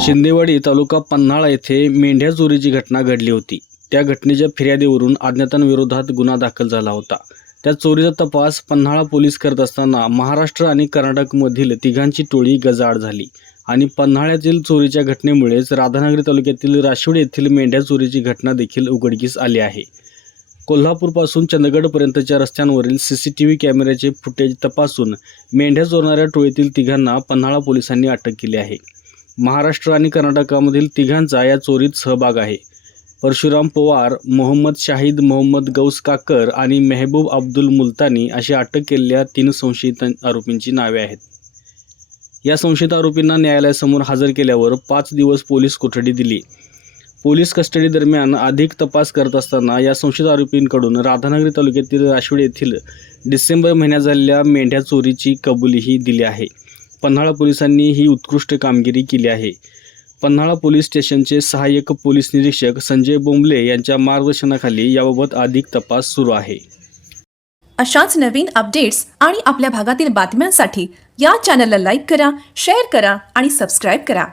शिंदेवाडी तालुका पन्हाळा येथे मेंढ्या चोरीची घटना घडली होती. त्या घटनेच्या फिर्यादीवरून अज्ञातांविरोधात गुन्हा दाखल झाला होता. त्या चोरीचा तपास पन्हाळा पोलीस करत असताना महाराष्ट्र आणि कर्नाटकमधील तिघांची टोळी गजाआड झाली आणि पन्हाळ्यातील चोरीच्या घटनेमुळेच राधानगरी तालुक्यातील राशिवडे येथील मेंढ्या चोरीची घटना देखील उघडकीस आली आहे. कोल्हापूरपासून चंदगडपर्यंतच्या रस्त्यांवरील सी सी टी व्ही कॅमेऱ्याचे फुटेज तपासून मेंढ्या चोरणाऱ्या टोळीतील तिघांना पन्हाळा पोलिसांनी अटक केली आहे. महाराष्ट्र आणि कर्नाटकामधील तिघांचा या चोरीत सहभाग आहे. परशुराम पवार मोहम्मद शाहिद मोहम्मद गौस काकर आणि मेहबूब अब्दुल मुलतानी अशी अटक केलेल्या तीन संशयित आरोपींची नावे आहेत. या संशयित आरोपींना न्यायालयासमोर हजर केल्यावर पाच दिवस पोलीस कोठडी दिली. पोलीस कस्टडी दरम्यान अधिक तपास करत असताना या संशयित आरोपींकडून राधानगरी तालुक्यातील राशिवडे येथील डिसेंबर महिन्यात झालेल्या मेंढ्या चोरीची कबुलीही दिली आहे. पन्हाळा पोलिसांनी ही उत्कृष्ट कामगिरी केली आहे. पन्हाळा पोलीस स्टेशनचे सहाय्यक पोलीस निरीक्षक संजय बोंबले यांच्या मार्गदर्शनाखाली याबाबत अधिक तपास सुरू आहे. अशाच नवीन अपडेट्स आणि आपल्या भागातील बातम्यांसाठी या चॅनलला लाईक करा शेअर करा आणि सबस्क्राईब करा.